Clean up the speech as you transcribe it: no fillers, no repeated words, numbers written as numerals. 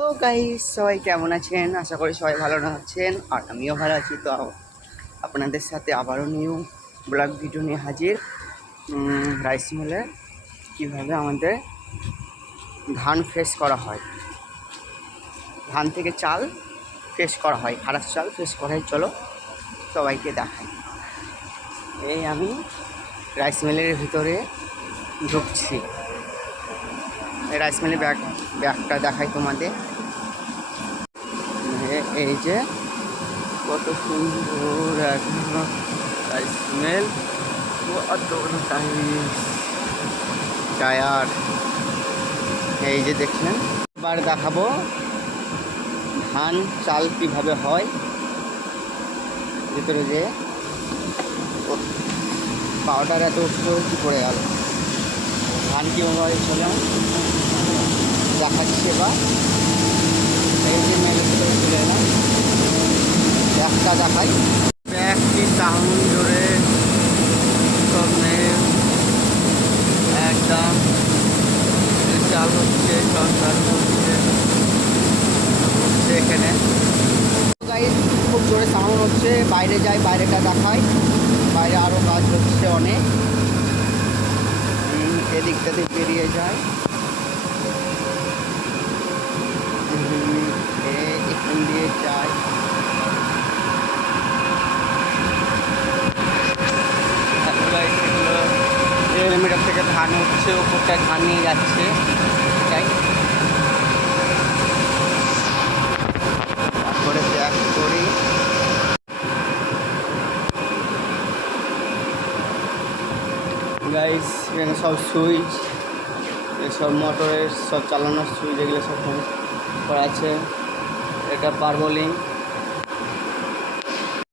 ও guys, সবাই কেমন আছেন? আশা করি সবাই ভালো আছেন, আর আমিও ভালো আছি। তো আপনাদের সাথে আবারও নিউ ব্লগ ভিডিও নিয়ে হাজির। রাইস মিলে কীভাবে আমাদের ধান ফ্রেশ করা হয়, ধান থেকে চাল ফ্রেশ করা হয়, খারাপ চাল ফ্রেশ করা হয়। চলো সবাইকে দেখাই। এই আমি রাইস মিলের ভিতরে ঢুকছি। এই রাইস মিলের ব্যাগটা দেখাই তোমাদের। এই যে কত সুন্দর একদম রাইস মিল, কত টায়ার। এই যে দেখলেন, এবার দেখাবো ধান চাল কীভাবে হয়। ভিতরে যে পাউডার এত কি পড়ে গেল, ধান কীভাবে চলে দেখাচ্ছি। এবার এই যে মেলের ভিতরে চলে এলাম, ব্যাগটা দেখাই। ব্যাগটি টাউন জোরে সব মেল একদম চাল হচ্ছে, সব চাল হচ্ছে এখানে। গাইস খুব জোরে সাউন্ড হচ্ছে, বাইরে যাই, বাইরেটা দেখাই। বাইরে আরও কাজ হচ্ছে অনেক, এদিকটাতে বেরিয়ে যায়। এখান দিয়ে যায়, মিটার থেকে ধান হচ্ছে, ওপরটা ধান নিয়ে যাচ্ছে। তাই তারপরে প্যাক করি। গাইস এখানে সব সুইচ, এসব মোটরের সব চালানোর সুইচ, এগুলো সব করা আছে। এটা পারবোলিং।